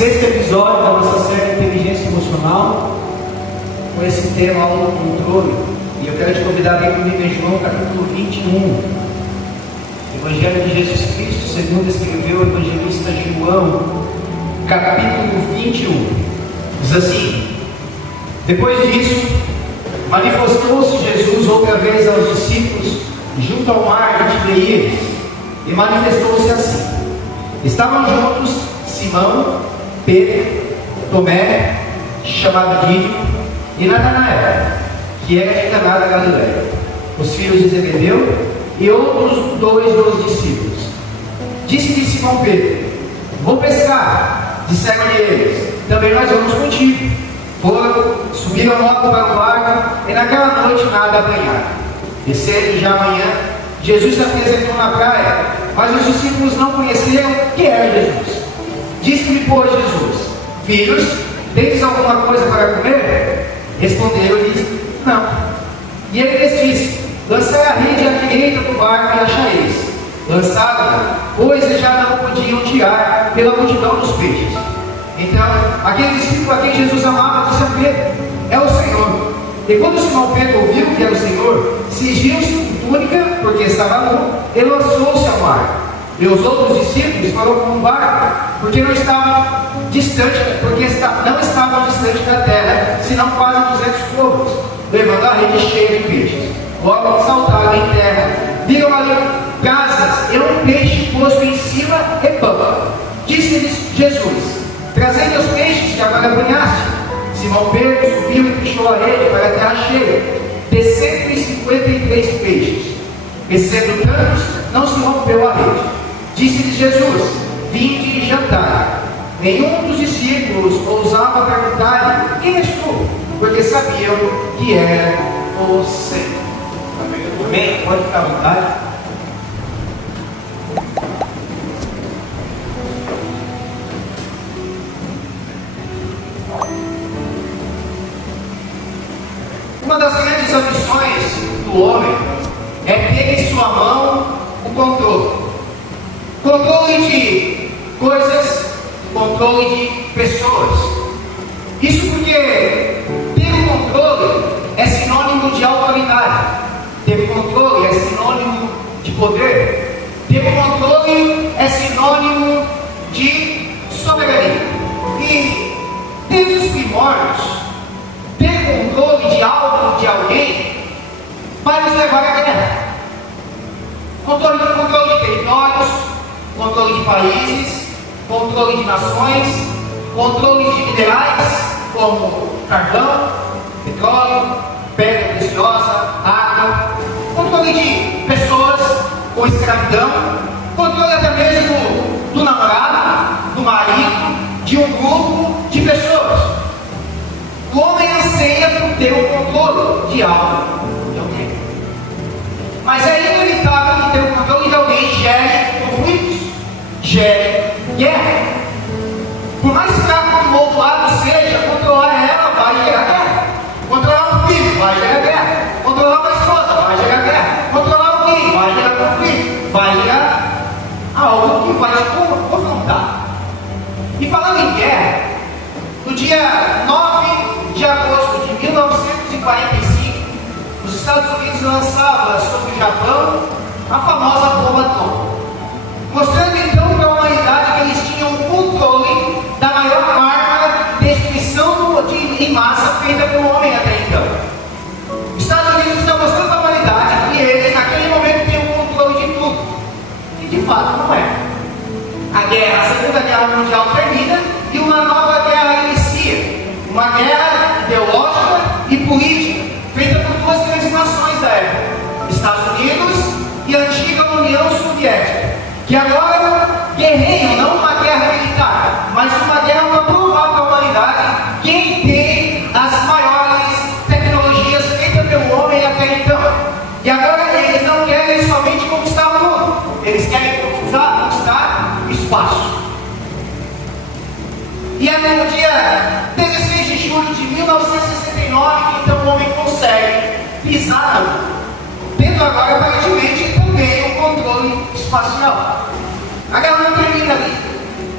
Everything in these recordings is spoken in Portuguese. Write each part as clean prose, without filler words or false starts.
sexto episódio da nossa série Inteligência Emocional, com esse tema autocontrole. E eu quero te convidar a ler comigo em João capítulo 21. Evangelho de Jesus Cristo, segundo escreveu o evangelista João, capítulo 21. Diz assim: depois disso, manifestou-se Jesus outra vez aos discípulos junto ao mar de Tiberíades, e manifestou-se assim: estavam juntos Simão, Pedro, Tomé, chamado Dídimo, e Natanael, que era de Caná da Galileia, os filhos de Zebedeu, e outros dois dos discípulos. Disse-lhe Simão Pedro: vou pescar. Disseram-lhe eles: também nós vamos contigo. Foram, subiram logo para o barco, e naquela noite nada apanharam. Descendo já amanhã, Jesus se apresentou na praia, mas os discípulos não conheceram que era Jesus. Disse-lhe, pois, Jesus: filhos, tendes alguma coisa para comer? Responderam-lhe: não. E ele lhes disse: lançai a rede à direita do barco e achareis. Lançaram, pois já não podiam tirar pela multidão dos peixes. Então, aquele discípulo a quem Jesus amava disse a Pedro: é o Senhor. E quando Simão Pedro ouviu que era o Senhor, cingiu-se de túnica, porque estava nu, e lançou-se ao mar. E os outros discípulos foram com o barco, porque não estavam distante da terra, senão quase 200 côvados, levando a rede cheia de peixes. Logo saltaram em terra, viram ali casas e um peixe posto em cima e pão. Disse-lhes Jesus: trazei os peixes que agora apanhaste. Simão Pedro subiu e puxou a rede para a terra cheia, de 153 peixes. E sendo tantos, não se rompeu a rede. Disse-lhes Jesus: vinde e jantai. Nenhum dos discípulos ousava perguntar-lhe: quem és tu? Porque sabiam que era o Senhor. Amém? Pode ficar à vontade. Uma das grandes ambições do homem é ter em sua mão o controle. Controle de coisas, controle de pessoas. Isso porque ter o controle é sinônimo de autoridade. Ter o controle é sinônimo de poder. Ter o controle é sinônimo de soberania. E desde os primórdios, ter controle de algo, de alguém, vai nos levar à guerra. Controle de territórios, controle de países, controle de nações, controle de minerais, como carvão, petróleo, pedra preciosa, água, controle de pessoas com escravidão, controle até mesmo do namorado, do marido, de um grupo de pessoas. O homem anseia por ter o controle de algo, de alguém. Mas é inevitável que ter o controle de alguém gere conflitos, gere guerra. Por mais fraco que o outro lado seja, controlar ela vai gerar guerra. Controlar um filho vai gerar guerra. Controlar uma esposa vai gerar guerra. Controlar alguém vai gerar conflito, vai gerar algo que vai te confrontar. E falando em guerra, no dia 9 de agosto de 1945, os Estados Unidos lançavam sobre o Japão a famosa bomba atômica, mostrando então para a humanidade que eles tinham o controle da maior arma de destruição em massa feita pelo homem até então. Os Estados Unidos estão mostrando para a humanidade que eles naquele momento têm o controle de tudo, e de fato não é. A Segunda Guerra Mundial termina e uma nova guerra inicia, uma guerra ideológica e política, feita por duas grandes nações da época, Estados Unidos e a antiga União Soviética, que agora guerreiam não uma guerra militar, mas uma guerra para provar para a humanidade quem tem as maiores tecnologias feitas pelo homem até então. E agora eles não querem somente conquistar o mundo, eles querem conquistar o espaço. E é no dia 16 de julho de 1969 que então o homem consegue pisar no mundo, tendo agora aparentemente também o controle espacial. A guerra não termina ali.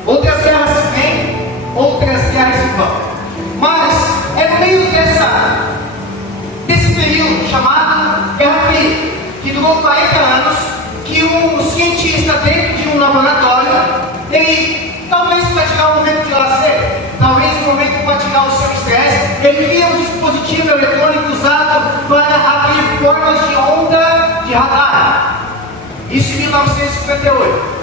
Outras guerras vêm, um cientista dentro de um laboratório, ele talvez para tirar um momento de lazer, talvez um momento para tirar o seu estresse, ele cria um dispositivo eletrônico usado para abrir formas de onda de radar. Isso em 1958.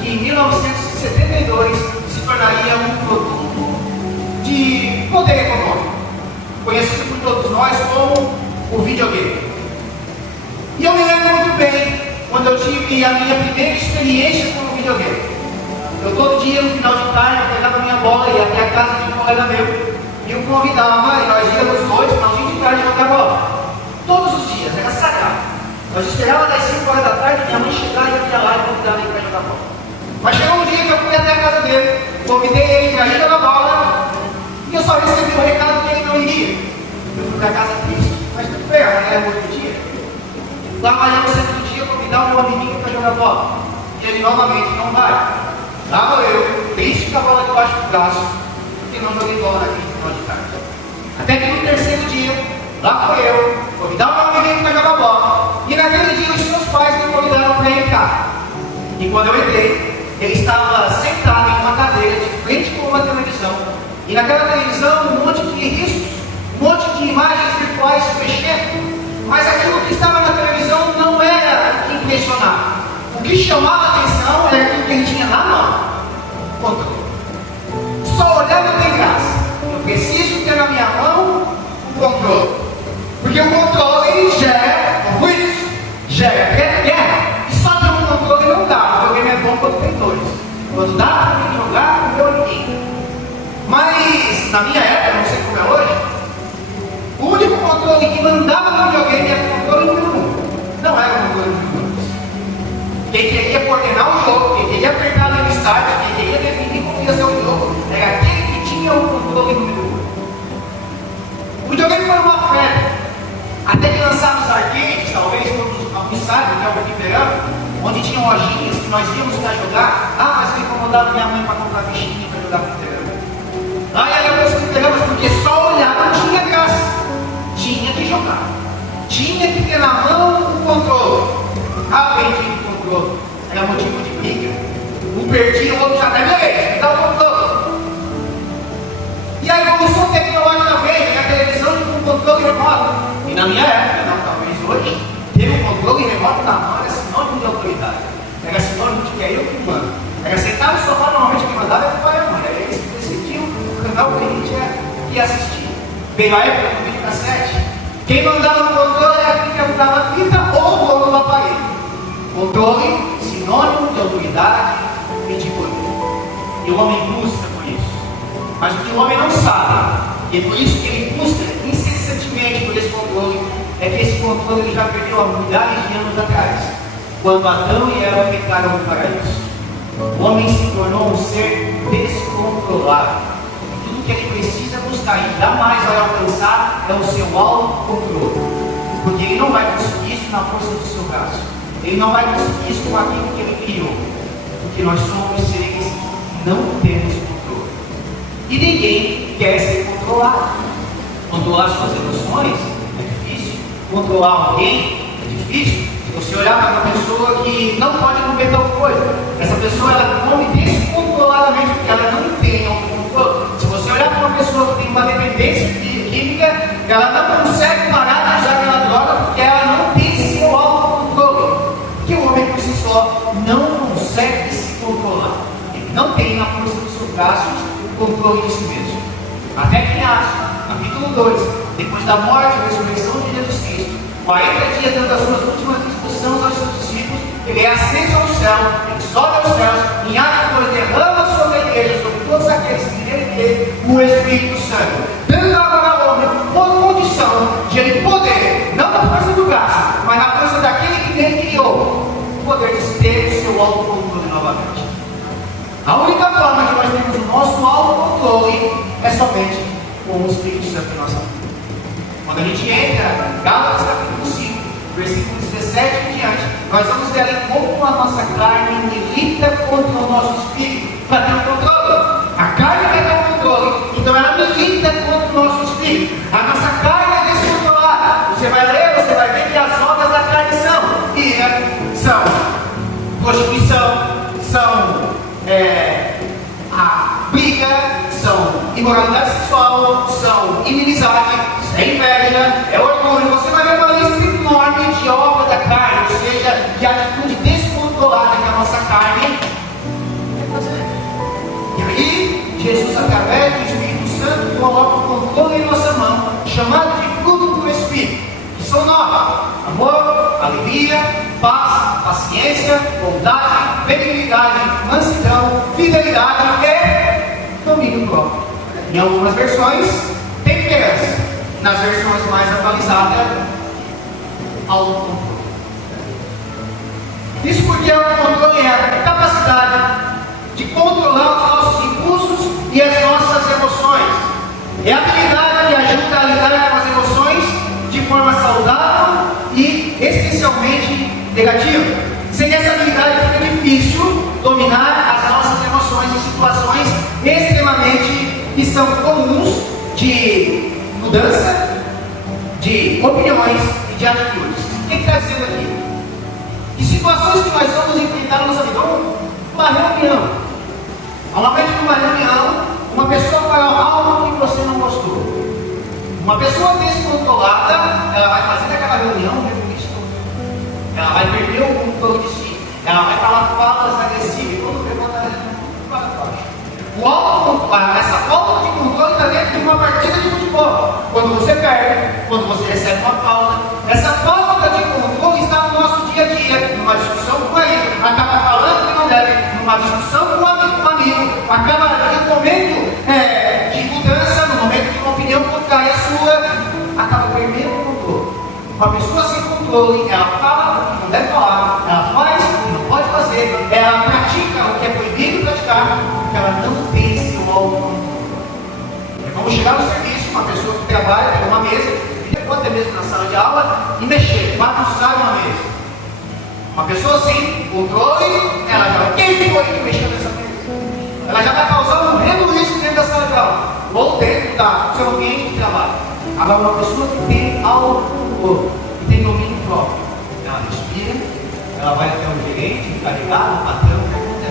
Que em 1972 se tornaria um produto de poder econômico, conhecido por todos nós como o videogame. E eu me lembro muito bem quando eu tive a minha primeira experiência com o videogame. Eu todo dia, no final de tarde, eu pegava minha bola e ia até a casa de um colega meu e eu convidava, e nós íamos dois, finalzinho de tarde, jogar bola. Todos os dias, era sagrado. Nós esperávamos das 5 horas da tarde, minha mãe chegar e eu ia lá e convidava ele para jogar bola. Mas chegou um dia que eu fui até a casa dele, convidei ele para ir jogar bola e eu só recebi o recado que ele não iria. Eu fui para casa triste, mas tudo bem, amanhã é outro dia. Lá amanhã no centro do dia, convidar o meu amiguinho para jogar bola. E ele novamente não vai. Lá vou eu, triste com a bola debaixo do braço, porque não joguei bola naquele final de tarde. Até que no terceiro dia, lá foi eu, convidar o meu amiguinho para jogar bola. E naquele dia os seus pais me convidaram para entrar. E quando eu entrei, ele estava sentado em uma cadeira de frente com uma televisão. E naquela televisão um monte de riscos, um monte de imagens virtuais se mexendo. Mas aquilo que estava na televisão não era o que impressionava. O que chamava a atenção era aquilo que ele tinha na mão. Controle. Só olhando tem graça. Eu preciso ter na minha mão o controle. Porque o controle gera conflitos, gera guerra. E só ter um controle não dá. O videogame é bom quando tem dois. Quando dá para jogar, não deu ninguém. Mas na minha época, não sei como é hoje, o único controle que mandava no videogame era o controle número 1. Não era o controle número 2. Quem queria coordenar o jogo, quem queria apertar no start, quem queria definir como ia ser o jogo, era aquele que tinha o controle número 1. O videogame foi uma febre. Até que lançaram os arcades, talvez todos alguns saibam, que é o fliperama, onde tinham lojinhas que nós íamos para jogar. Ah, mas eu incomodava minha mãe para comprar fichinha para jogar fliperama. Ah, e era meus fliperamas, porque só olhar não tinha graça. Tinha que jogar. Tinha que ter na mão o controle. Ah, perdi o controle. Era motivo de briga. Um perdia, o outro já dá minha vez, me dá o controle. E a evolução tecnológica veio, na televisão com controle remoto. E na minha época, não, talvez hoje, ter um controle remoto na mão era sinônimo de autoridade. Era sinônimo de que é eu que mando. Era sentar no sofá, normalmente quem mandava era o pai e a mãe. Era eles que decidiam o canal que a gente ia assistir. Veio a época do videocassete. Quem mandava no controle era quem captava a fita ou o dono do aparelho. Controle, sinônimo de autoridade e de poder. E o homem busca por isso. Mas o que o homem não sabe, e é por isso que ele busca incessantemente por esse controle, é que esse controle ele já perdeu há milhares de anos atrás, quando Adão e Eva pecaram no paraíso. O homem se tornou um ser descontrolado. Tudo que ele precisa buscar e jamais vai alcançar é o seu autocontrole. Porque ele não vai conseguir isso na força do seu braço. Ele não vai conseguir isso com aquilo que ele criou. Porque nós somos seres que não temos controle. E ninguém quer ser controlado. Controlar suas emoções é difícil. Controlar alguém é difícil. Se você olhar para uma pessoa que não pode comer tal coisa, essa pessoa ela come descontroladamente porque ela não tem autocontrole. Se você olhar para uma pessoa que tem uma dependência química, ela não consegue parar de usar aquela droga porque ela não tem seu autocontrole. Porque o homem por si só não consegue se controlar. Ele não tem na força dos seus braços o controle de si mesmo. Até que Atos, capítulo 2, depois da morte e ressurreição de Jesus Cristo, 40 dias dando as suas últimas discussões aos seus discípulos, ele é ascenso ao céu, ele sobe aos céus, em Atos 2 derrama sobre a igreja, sobre todos aqueles que nele têm o Espírito Santo, dando agora ao homem por condição de ele poder, não na força do braço, mas na força daquele que ele criou, poder de ter o seu autocontrole novamente. A única forma de nós termos o nosso autocontrole é somente com o Espírito Santo em nossa vida. Quando a gente entra em Gálatas capítulo 5, versículo 17 em diante, nós vamos ver ali como a nossa carne milita contra o nosso espírito para ter o controle. A carne quer ter o controle, então ela milita contra o nosso espírito. A nossa carne é descontrolada. Você vai ler, você vai ver que as obras da carne são ira, são imoralidade sexual, são inimizade, é inveja, é orgulho. Você vai ver uma lista enorme de obra da carne, ou seja, de atitude descontrolada que a nossa carne quer fazer. E aí, Jesus, através do Espírito Santo, coloca o controle em nossa mão, chamado de fruto do Espírito, que são nove: amor, alegria, paz, paciência, bondade, benignidade, mansidão, fidelidade e domínio próprio. Em algumas versões, temperança. Nas versões mais atualizadas, autocontrole. Isso porque o controle é a capacidade de controlar os nossos impulsos e as nossas emoções. É a habilidade que ajuda a lidar com as emoções de forma saudável e especialmente negativa. Sem essa habilidade fica difícil dominar as nossas emoções em situações extremamente que são comuns de mudança de opiniões e de atitudes. O que está dizendo aqui? Que situações que nós vamos enfrentar na nossa vida? Uma reunião. Ao momento de uma reunião, uma pessoa fala algo que você não gostou. Uma pessoa descontrolada, ela vai fazer daquela reunião ela vai perder o controle de si, ela vai falar palavras agressivas, e quando levanta ela para baixo. Essa falta de controle está dentro de uma partida de futebol. Quando você perde, quando você recebe uma falta, essa falta de controle está no nosso dia a dia, numa discussão com o marido, acaba falando que não deve, numa discussão com um amigo, acaba no momento de mudança, no momento de uma opinião contrária à sua, acaba perdendo o controle. Uma pessoa sem controle, ela fala o que não deve falar, ela faz o que não pode fazer, ela pratica o que é proibido praticar, porque ela não tem seu autocontrole. É como chegar no serviço, uma pessoa que trabalha, pega uma mesa, e depois até mesmo na sala de aula, e mexer, bagunçar uma mesa. Uma pessoa sem controle, ela já, quem foi que mexeu nessa mesa? Ela já vai causar um rebuliço dentro da sala de aula, ou dentro do seu ambiente de trabalho. Agora, uma pessoa que tem autocontrole, que tem domínio próprio, ela respira, ela vai até o gerente, o encarregado, o patrão, pergunta: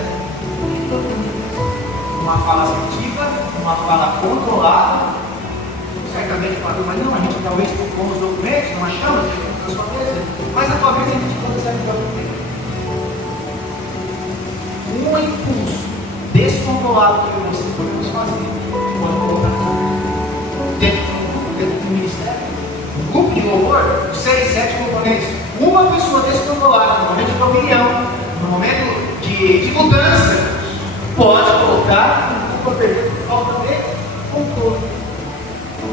uma fala assertiva, uma fala controlada. Certamente falou, mas não, a gente talvez com os documentos, não achamos, na sua mesa, mas na tua vez a gente consegue ver o tempo. Um impulso descontrolado que você podemos fazer, pode colocar dentro do ministério, um grupo de louvor, 6, 7 componentes. Uma pessoa descontrolada, no momento de opinião, no momento de mudança, pode colocar uma perder por falta de controle.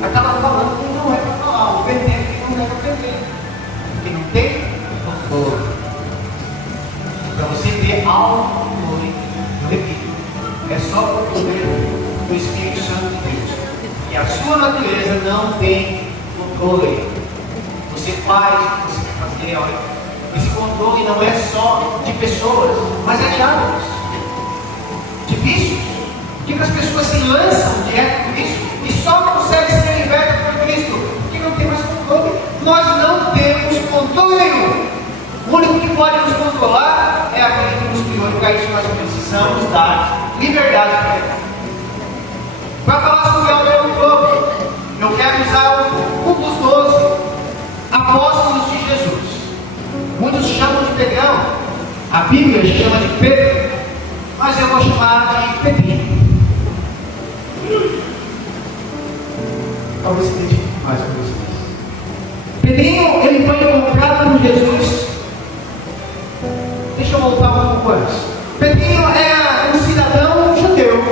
Acaba falando que não é para falar, ofendendo que não é para ofender, porque não tem controle. Para você ter autocontrole, eu repito, é só por poder do Espírito Santo de Deus. E a sua natureza não tem controle. Você faz o que você quer fazer. Olha, esse controle não é só de pessoas, mas é de hábitos, de vícios. Porque as pessoas se lançam direto por isso e só conseguem ser libertas por Cristo, porque não tem mais controle. Nós não temos controle nenhum. O único que pode nos controlar é aquele que nos criou. E para isso nós precisamos dar liberdade para ele. Para falar sobre o autocontrole, eu quero usar um dos 12 apóstolos de Jesus. Muitos chamam de Pedrão, a Bíblia chama de Pedro, mas eu vou chamar de Pedrinho. Talvez se identifique mais com vocês. Pedrinho, ele foi encontrado por Jesus. Deixa eu voltar um pouco antes. Pedrinho era um cidadão judeu,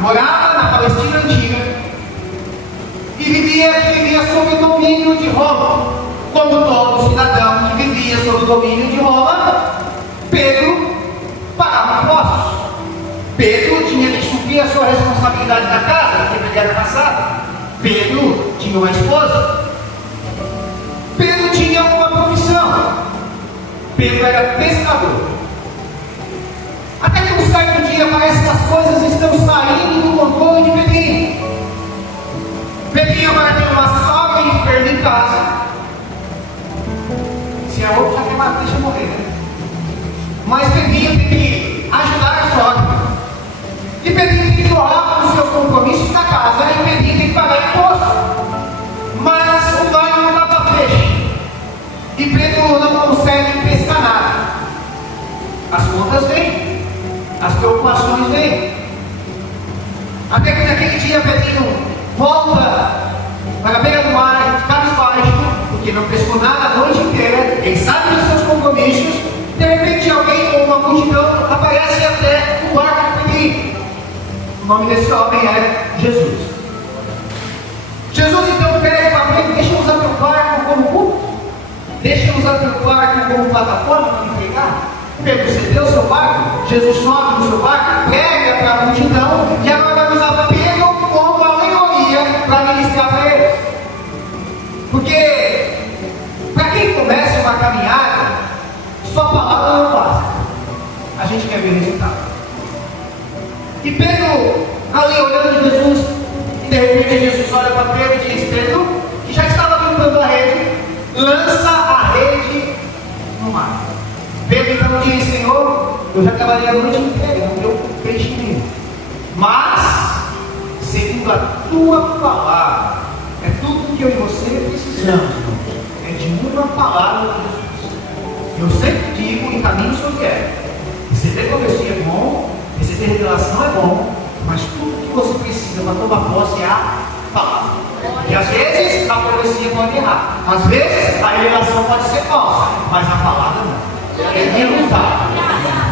morava na Palestina antiga e vivia sob o domínio de Roma. Como todo cidadão que vivia sob o domínio de Roma, Pedro pagava impostos. Pedro tinha que suprir a sua responsabilidade na casa, porque ele era casado. Pedro tinha uma esposa. Pedro tinha uma profissão. Pedro era pescador. Até que um certo dia parece que as coisas estão saindo do controle de Pedrinho. Pedrinho agora tem uma sogra enferma em casa. Se é outro, já quer matar, deixa morrer, né? Mas Pedrinho tem que ajudar a sogra. E Pedrinho tem que orar para o seu compromissos da casa e Pedrinho tem que pagar imposto. Mas o mar não dá para peixe. E Pedro não consegue pescar nada. As contas vêm, as preocupações vêm. Até que naquele dia Pedrinho volta para a beira do mar, cabisbaixo, porque não pescou nada a noite inteira, ele sabe dos seus compromissos. De repente alguém ou uma multidão aparece até o barco de Pedrinho. O nome desse homem é Jesus. Jesus então pede para Pedro: deixa eu usar teu barco como culto, deixa eu usar teu barco como plataforma para me pregar. Pedro, você deu o seu barco, Jesus sobe no seu barco, prega para a multidão, e agora vai usar Pedro como alegoria para ministrar para eles. Porque, para quem começa uma caminhada, só palavra não basta. A gente quer ver resultado. E Pedro, ali olhando Jesus, e de repente Jesus olha para Pedro e diz: Pedro, que já estava limpando a rede, lança a rede no mar. Pedro então diz: Senhor, eu já trabalhei a noite inteira, não deu peixe nenhum. Mas, segundo a tua palavra, é tudo que eu e você precisamos, é de uma palavra de Jesus. Eu sempre digo em caminho sobre ela: receber profecia é bom, receber revelação é bom, mas tudo que você precisa para tomar posse é a palavra. E às vezes a profecia pode errar, às vezes a revelação pode ser falsa, mas a palavra não. É imutável,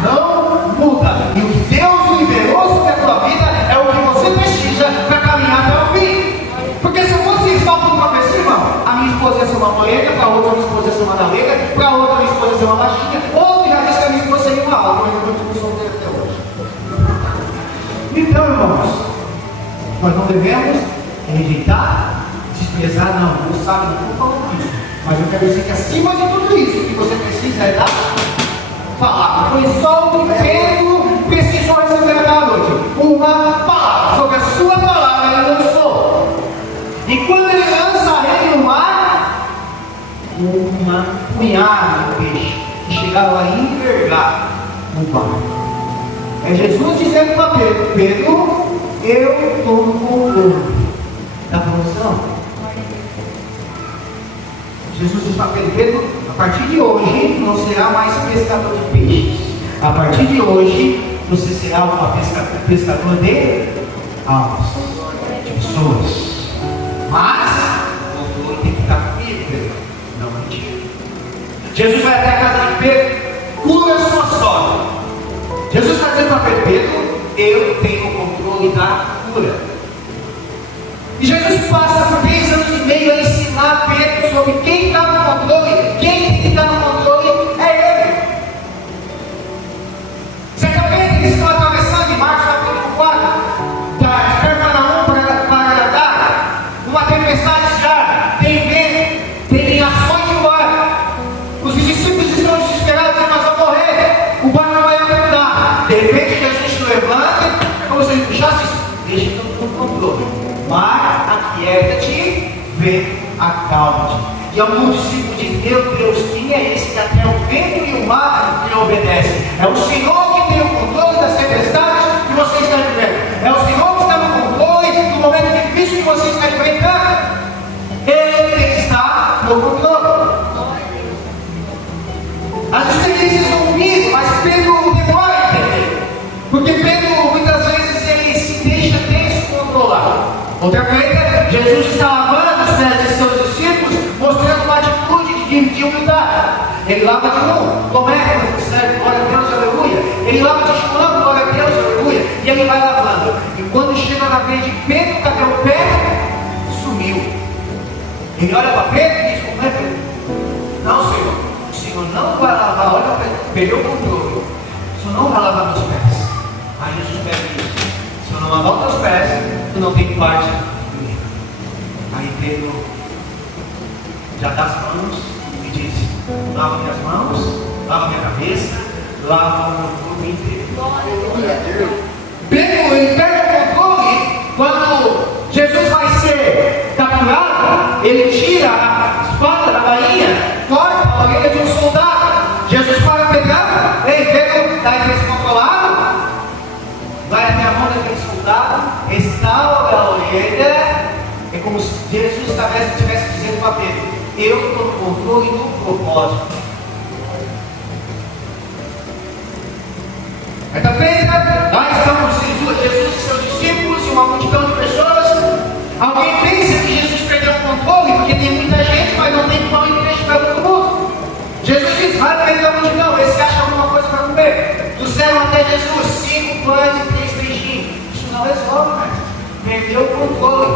não muda. E o que Deus liberou sobre a tua vida é o que você precisa para caminhar até o fim. Porque se eu fosse só por profecia, irmão, a minha esposa ia ser uma moreira, para outra a minha esposa ia ser uma galega, para outra a minha esposa ia ser uma baixinha, outro já disse que a minha esposa seria uma alta, mas eu estou solteiro até hoje. Então, irmãos, nós não devemos rejeitar, desprezar, não sabe, não estou falando disso. Mas eu quero dizer que acima de tudo isso, o que você precisa é da palavra. Foi só o que Pedro precisou receber naquela noite. Uma palavra. Sobre a sua palavra ele lançou. E quando ele lança a rede no mar, uma punhada de peixe que chegava a envergar no barco. É Jesus dizendo para Pedro: Pedro, eu estou no controle da promoção. Jesus diz para Pedro: Pedro, a partir de hoje não será mais pescador de peixes. A partir de hoje você será pescador de almas, de pessoas. Mas o controle tem que estar comigo, Pedro. Não mentira. Jesus vai até a casa de Pedro, cura a sua sogra. Jesus está dizendo para Pedro: Pedro, eu tenho o controle da cura. E Jesus passa por 3 anos e meio a ensinar Pedro sobre quem está no controle, quem tem que estar no controle é ele. Certa vez eles estão atravessando em Marcos capítulo 4, de Cafarnaum para Gadara, uma tempestade de ar, tem vento, tem ações de mar. Os discípulos estão desesperados, nós vamos morrer, o barco não vai afundar. De repente Jesus se levanta, é como se ele puxasse: deixa que eu estou no controle. Mar, aquieta-te, vem, acalma-te. E algum discípulo diz: meu Deus, quem é esse que até o vento e o mar lhe obedecem? É o Senhor que tem o controle das tempestades que você está vivendo. É o Senhor que está no controle do momento difícil que você está enfrentando. Ele tem que estar no controle. As experiências vão vindo, mas Pedro demora a entender. Porque Pedro, muitas vezes, ele se deixa descontrolar. Outra feita, Jesus está lavando os pés de seus discípulos, mostrando uma atitude de humildade. Ele lava de um, Tomé, glória a Deus, aleluia. Ele lava de João, glória a Deus, aleluia. E ele vai lavando. E quando chega na vez de Pedro, cadê o pé? Sumiu. Ele olha para Pedro e diz: como é, Pedro? Não, Senhor. O Senhor não vai lavar. Olha para Pedro, perdeu o controle. O Senhor não vai lavar meus pés. Aí Jesus pede isso: se eu não lavar os teus pés, tu não tem parte comigo. Aí Pedro já dá as mãos e diz: lava minhas mãos, lava minha cabeça, lava o meu corpo inteiro. Pedro, ele perde o controle quando Jesus vai ser capturado. Ele tira a espada da bainha, corta a orelha de um soldado. Jesus para pegar, Pedro está descontrolado, vai até a mão daquele soldado, está ovelha, é como se Jesus estivesse dizendo para Pedro: eu estou no controle do propósito. Quarta-feira, lá estamos Jesus e seus discípulos e uma multidão de pessoas. Alguém pensa que Jesus perdeu o controle porque tem muita gente, mas não tem pão e peixe para todo mundo. Jesus diz: vai perder a multidão, esse acha alguma coisa para comer. Do céu até Jesus, 5 pães e 3 peixinhos. Isso não resolve, mas perdeu o controle.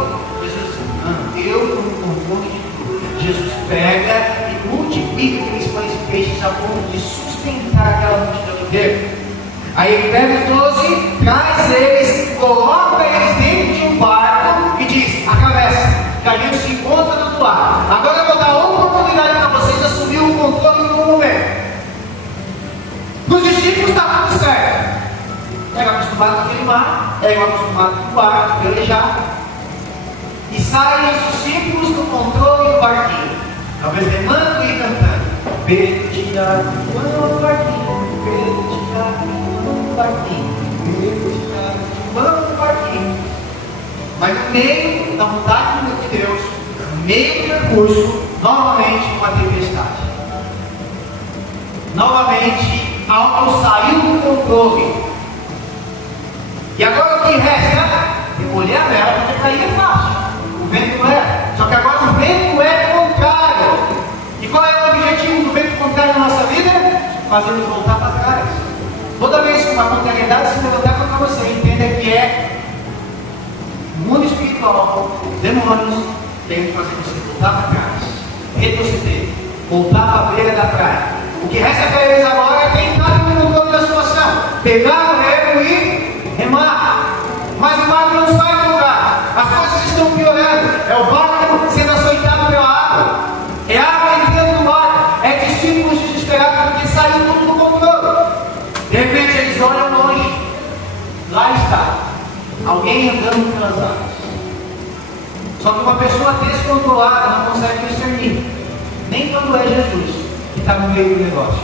Jesus diz: não, eu estou no controle de tudo. Jesus pega e multiplica aqueles pães e peixes a ponto de sustentar aquela multidão inteira. Aí ele pega os 12, traz eles, coloca eles dentro de um barco e diz: atravessa, que a gente se encontra do outro lado. Agora eu vou dar outra oportunidade para vocês assumir o controle do momento. Nos discípulos está tudo certo. Eram acostumados com aquele mar, eram acostumados com o barco, pelejar. E saem os discípulos do controle do barquinho, talvez remando e cantando: Pedro, Tiago, vamos barquinho, Pedro, Tiago, barquinho, vamos no barquinho. Mas no meio da vontade de Deus, no meio do percurso, novamente uma tempestade. Novamente algo saiu do controle. E agora o que resta? Recolher a vela, porque cair é fácil. O vento é. Só que agora o vento é contrário. E qual é o objetivo do vento contrário na nossa vida? Fazer-nos voltar para trás. Toda vez que uma contrariedade se levantar contra você, entenda que é o mundo espiritual, demônios, tem que fazer você voltar para trás, retroceder, voltar para a beira da praia. O que resta para eles agora é tentar ter o controle da situação, pegar o remo e remar. Mas o barco não sai do lugar, as coisas estão piorando. É o barco sendo açoitado pela água, é água entrando no mar, é discípulos desesperados porque saiu tudo do controle. De repente eles olham longe, lá está, alguém andando pelas águas. Só que uma pessoa descontrolada não consegue discernir, nem quando é Jesus que está no meio do negócio.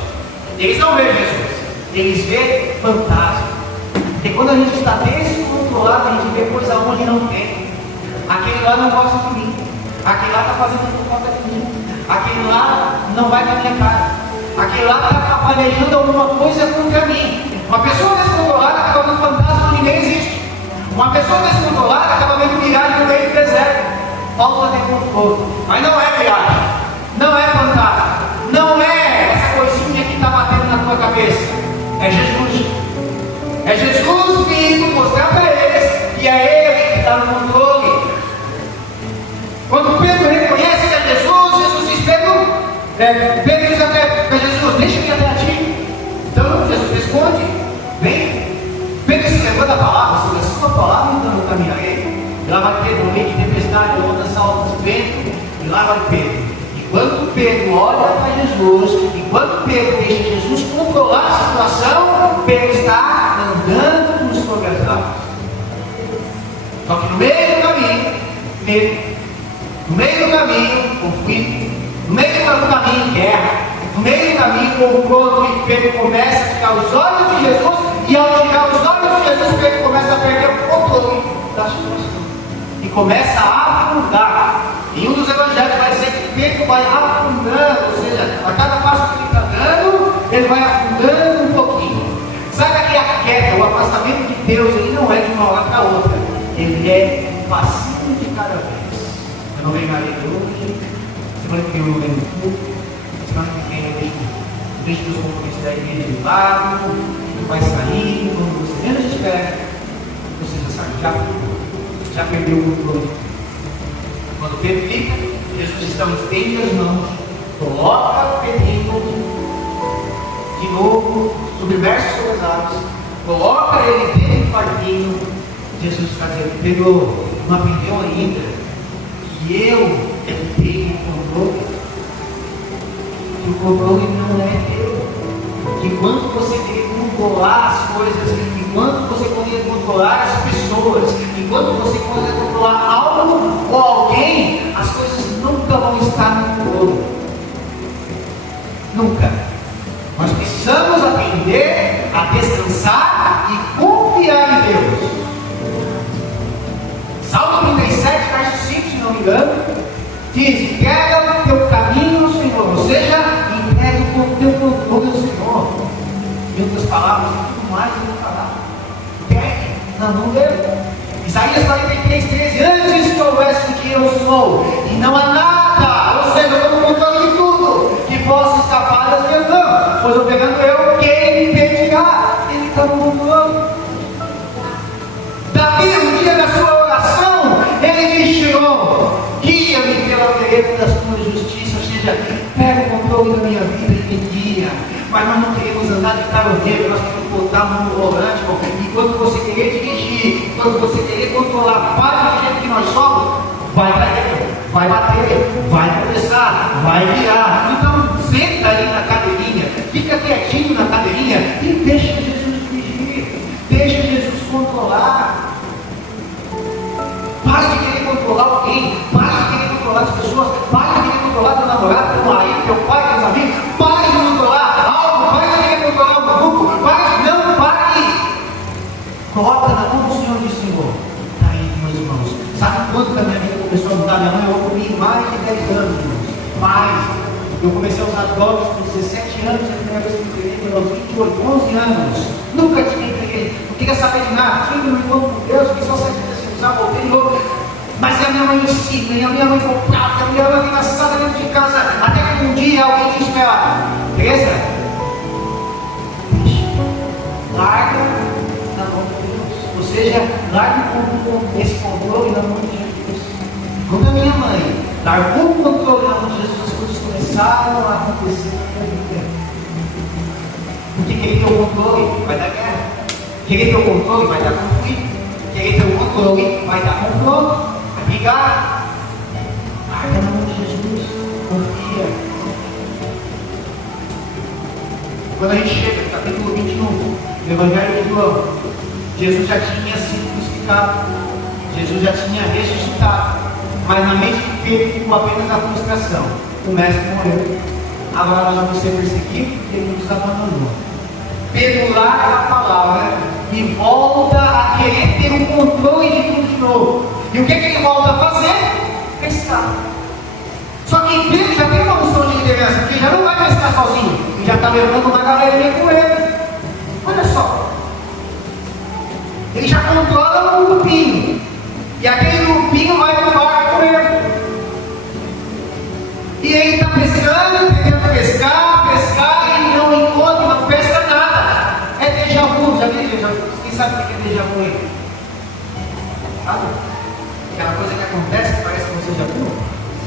Eles não veem Jesus, eles veem fantasma. Porque quando a gente está descontrolado, a gente vê coisa onde não tem. Aquele lá não gosta de mim, aquele lá está fazendo fofoca de mim, aquele lá não vai na minha cara, aquele lá está planejando alguma coisa contra mim. Uma pessoa descontrolada acaba vendo fantasma onde nem existe. Uma pessoa descontrolada acaba vendo miragem no meio do deserto. Falta de controle. Mas não é miragem, não é fantasma, não é essa coisinha que está batendo na tua cabeça. É Jesus. É Jesus vindo mostrar para eles que é Ele que está no controle. Quando Pedro reconhece que é Jesus, Jesus diz: Pedro diz até para Jesus: deixa eu ir até a ti. Então Jesus responde: vem. Pedro se levanta a palavra, sobre a sua palavra, então eu caminharei. E lá vai Pedro no meio de tempestade, ondas altas, vento, e lá vai Pedro. Enquanto Pedro olha para Jesus, enquanto Pedro deixa Jesus controlar a situação, Pedro está andando sobre as águas. Só que no meio do caminho, medo. No meio do caminho, conflito. No meio do caminho, guerra. No meio do caminho, confronto, e Pedro começa a tirar os olhos de Jesus, e ao tirar os olhos de Jesus, Pedro começa a perder o controle da situação. E começa a afundar. Em um dos evangelhos vai dizer que Pedro vai afundando, ou seja, a cada passo que ele está dando, ele vai afundando um pouquinho. Sabe que a queda, o afastamento de Deus, ele não é de uma hora para outra, ele é um passinho de cada vez. Eu não venho na igreja hoje, semana que vem eu não venho no culto, semana que vem eu deixo os compromissos da igreja de lado, tu vai sair, quando você menos espera, você já sabe, já perdeu o controle. Quando Pedro fica, Jesus está estende as mãos, coloca Pedrinho de novo, submerso sobre as águas, coloca ele dentro do barquinho. Jesus está dizendo: Pedro, não aprendeu ainda que eu tenho o controle? Que o controle não é teu. Que quando você querer controlar as coisas, enquanto você querer controlar as pessoas, enquanto você querer controlar algo ou alguém, as coisas nunca vão estar no controle. Nunca. Nós precisamos aprender a descansar e confiar em Deus. Salmo 35. engano, diz: entrega o teu caminho ao Senhor, ou seja, entrega o teu controle ao Senhor. Em outras palavras, tudo mais eu vou falar. Entregue na mão dele. Isaías 43:13: antes que houvesse o que eu sou, e não há nada, ou seja, eu estou no controle de tudo, que possa escapar das minhas mãos, pois eu pegando eu, quem impedirá? Ele está no controle. Davi, no dia da sua oração, ele disse: Senhor, guia-me pela vereda das tuas justiças, ou seja, pega o controle da minha vida e me guia. Mas nós não queremos andar de caroneiro, nós queremos botar no volante, irmão. E quando você querer dirigir, quando você querer controlar, vai do jeito que nós somos, vai cair, vai bater, vai começar, vai virar. Então, senta ali na cadeirinha, fica quietinho na cadeirinha e deixa Jesus dirigir, deixa Jesus controlar. Pare de querer controlar alguém, pare de querer controlar as pessoas, pare de querer controlar teu namorado, teu marido, teu pai, teus amigos, pare de controlar algo, pare de querer controlar um grupo, não pare. Coloca na mão do Senhor e diz: Senhor, está aí, meus irmãos. Sabe quando que a minha vida começou a mudar? Minha mãe orou comigo mais de 10 anos, irmãos. Mais. Eu comecei a usar drogas com 17 anos, a primeira vez que eu entreguei aos 28, 11 anos. Nunca tinha entreguei, não queria saber de nada, tinha um encontro com Deus, que só sabia usar, voltei de novo. Mas a minha mãe ensina, e a minha mãe comprava, a minha mãe engraçada dentro de casa, até que um dia alguém disse para ela: Teresa, larga na mão de Deus, ou seja, larga esse controle na mão de Jesus. Quando a minha mãe largou o controle na mão de Jesus, as coisas começaram a acontecer na minha vida. Porque querer ter o controle vai dar guerra, querer ter o controle vai dar conflito, querer ter o controle vai dar confronto, vai brigar. Larga na mão de Jesus, confia. Quando a gente chega no capítulo 21 do Evangelho de João, Jesus já tinha sido crucificado, Jesus já tinha ressuscitado, mas na mente de Pedro ficou apenas a frustração: o mestre morreu, agora nós vamos ser perseguidos e ele nos abandonou. Pedro larga a palavra e volta a querer ter um controle de tudo de novo. E o que ele volta a fazer? Pescar. Só que Pedro já tem uma noção de liderança, porque já não vai pescar sozinho, ele já está levando uma galerinha com ele. Olha só, ele já controla um grupinho, e aquele grupinho vai para o barco com ele. E ele está pescando, tentando pescar, e não encontra, não pesca nada. É déjà vu, já viu déjà vu? Quem sabe o que é déjà vu aí? Sabe? Aquela coisa que acontece que parece que você já viu. A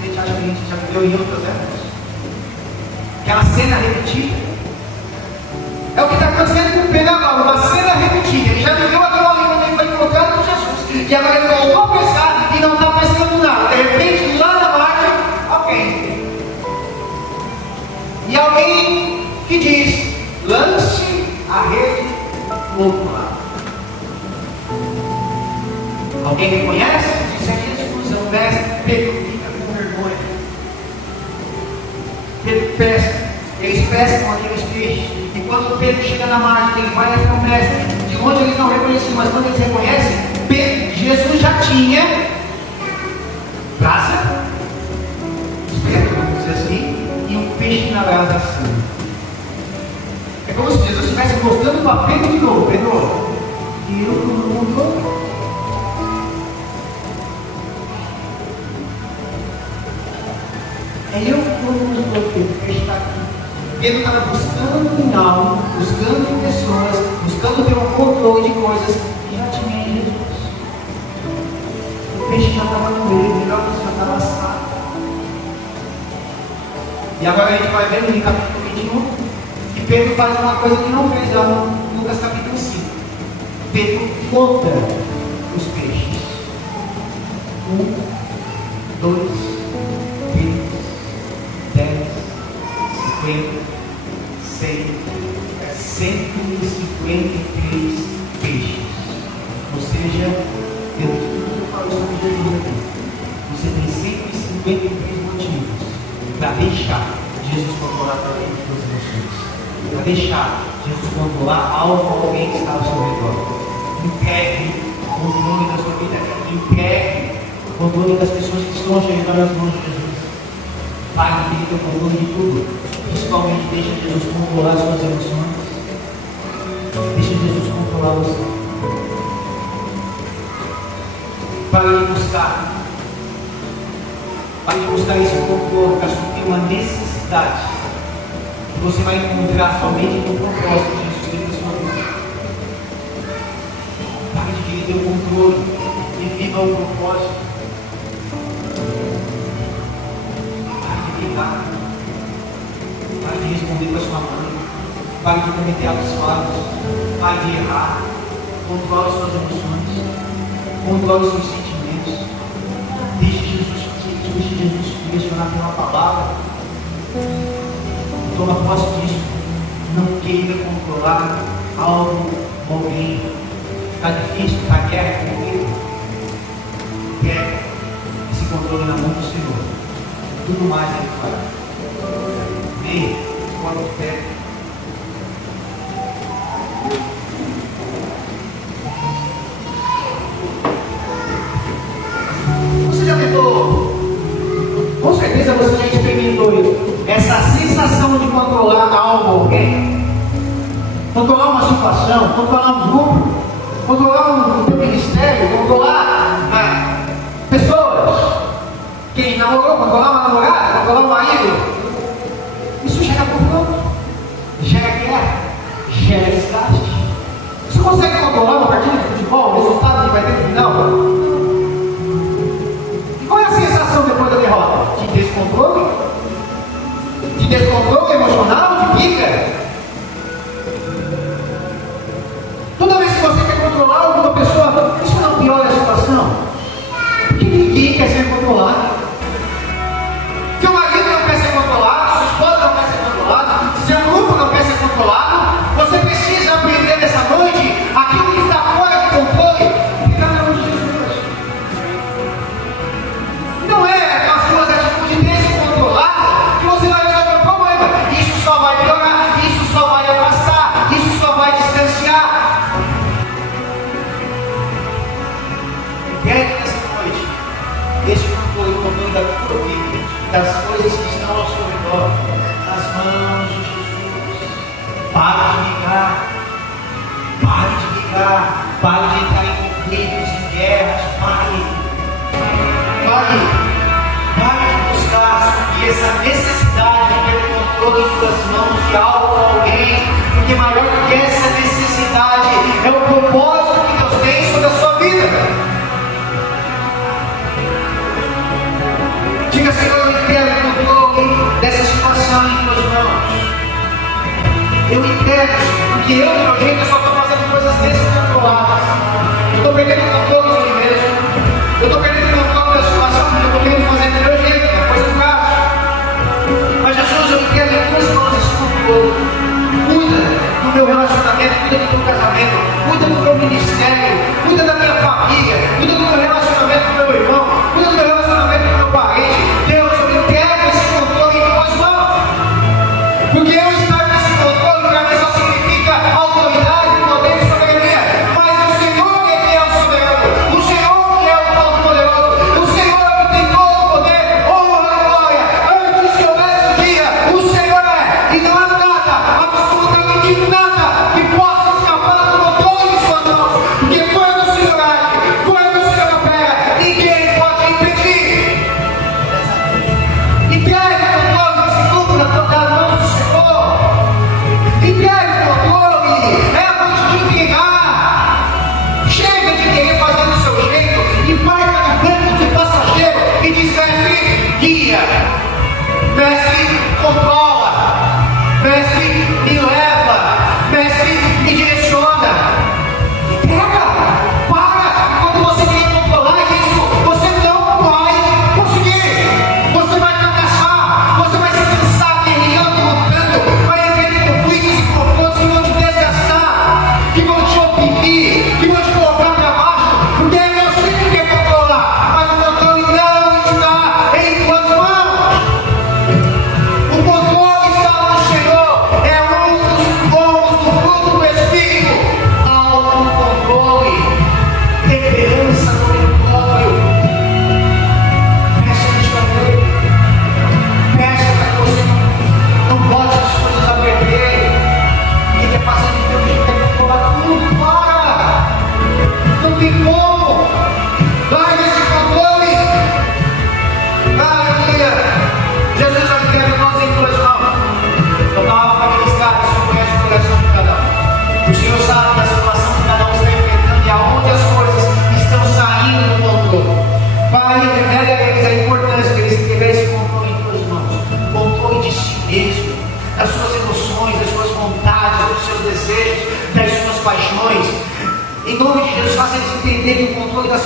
gente acha que a gente já viveu em outras épocas. Aquela cena repetida. É o que está acontecendo com o Pedro agora, uma cena repetida. Ele já viveu aquilo ali quando ele foi encontrado com Jesus. E agora ele voltou a pescar e não está pescando nada. De repente, lá na margem, ok. E alguém que diz: lance a rede no outro lado. Alguém reconhece? Diz: é Jesus, é o mestre. Pedro fica com vergonha. Pedro pesca, eles pescam aqueles peixes. E quando Pedro chega na margem, ele vai até o mestre. De onde eles não reconhecem, mas quando eles reconhecem, Jesus já tinha brasa, espeto, vamos dizer assim, e um peixe na brasa assim. É como se Jesus estivesse mostrando para Pedro de novo: Pedro, e eu no mundo. É eu que estou no mundo, Pedro, o peixe está aqui. Pedro estava buscando em algo, buscando em pessoas, buscando ter um controle de coisas que já tinha em Jesus. O peixe já estava no meio, melhor que já estava assado. E agora a gente vai ver no capítulo 21 que Pedro faz uma coisa que não fez lá no Lucas capítulo 5. Pedro conta os peixes. 1, 2, 3, 10, 50, 100, 153 peixes. Ou seja, Deus falou sobre Jesus aqui. Você tem 153 motivos para deixar Jesus controlar a vida das emoções, para deixar Jesus controlar algo ou alguém que está ao seu redor. Entregue o controle da sua vida, entregue controle das pessoas que estão chegando nas mãos de Jesus. Pai, que Ele tem o controle de tudo. Principalmente deixa Jesus controlar suas emoções. Deixa Jesus controlar você. Pare de buscar. Pare de buscar esse controle para suprir uma necessidade que você vai encontrar somente no propósito de Jesus dentro da sua vida. Pare de querer ter o controle e viva o propósito. Pare de brigar. Pare de responder para sua mãe. Pare de cometer atos falhos. Pare de errar. Controle suas emoções. Controle seus sentimentos. Deixe Jesus direcionar pela palavra. Toma posse disso. Não queira controlar algo ou alguém. Está difícil, está guerra com ele. Quer esse controle na mão do Senhor. Tudo mais ele fará. Amém? Quando quer. Você já tentou? Com certeza você já experimentou essa sensação de controlar algo ou alguém, controlar uma situação, controlar um grupo, controlar um teu ministério, controlar pessoas. Quem namorou, controlar uma namorada, controlar um marido. Isso gera confronto, gera guerra, gera desgaste. Você consegue controlar uma partida de futebol, o resultado que vai ter no final? Qual é a sensação depois da derrota? De descontrole? De descontrole emocional? De briga? Toda vez que você quer controlar alguma pessoa, isso não piora a situação? Porque ninguém quer ser controlado. Porque o marido não quer ser controlado, sua esposa não quer ser controlada, seu grupo não quer ser controlado. Você precisa aprender nessa noite aquilo que está fora de controle. Fica na mão de Jesus. Não é as suas atitudes descontroladas que você vai resolver o problema. Isso só vai piorar, isso só vai afastar, isso só vai distanciar. Pegue nessa noite esse controle da tua vida, das coisas que estão ao seu redor, nas mãos de Jesus. Pare de brigar, pare de brigar, pare de entrar em conflitos, em guerras, pare de buscar suprir essa necessidade de ter o controle em suas mãos de algo ou alguém, porque maior que essa necessidade é o propósito que Deus tem sobre a sua vida. Diga, Senhor, eu entrego o controle dessa situação em tuas mãos. Eu entrego, porque eu, do meu jeito, só estou fazendo coisas descontroladas. Eu estou perdendo o controle de mim mesmo. Eu estou perdendo o controle da situação, porque eu estou querendo fazer do meu jeito, depois do caso. Mas Jesus, eu entrego em tuas mãos esse controle. Cuida do meu relacionamento, cuida do meu casamento, cuida do meu ministério, cuida da minha família, cuida do meu relacionamento com o meu irmão, cuida do meu relacionamento com o meu parente. Deus, eu entrego esse controle em tuas mãos. Porque eu estar nesse controle para mim só significa autoridade, poder e soberania. Mas o Senhor é que é o soberano, o Senhor que é o todo-poderoso.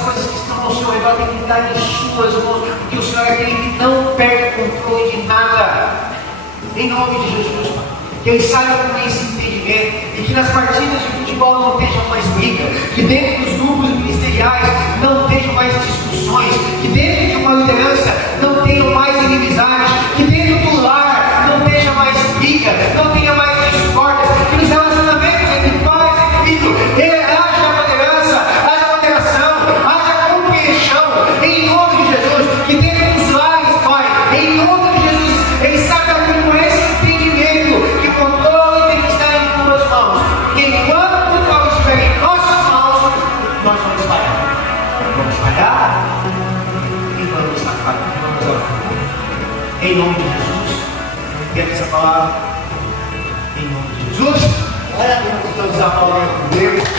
coisas que estão ao seu redor têm que estar em suas mãos, porque o Senhor é aquele que não perde o controle de nada. Em nome de Jesus, Pai. Que eles saiam com esse entendimento e que nas partidas de futebol não tenham mais briga, que dentro dos grupos ministeriais não tenham mais discussões, que dentro de uma liderança não tenham mais inimizades, que dentro do lar não tenha mais briga, não tenha mais discórdia, que nos relacionamentos entre pais e filhos haja moderança, haja moderação, haja compreensão, em nome de Jesus, que dentro dos lares, Pai, em nome de Jesus, eles sabem com esse entendimento que o controle tem que estar em tuas mãos, que enquanto o controle estiver em nossas mãos, nós vamos falhar. Vamos falhar e vamos estar falhando. Vamos orar. Em nome de Jesus, quero essa palavra. Em nome de Jesus, olha a Deus, a palavra de Deus.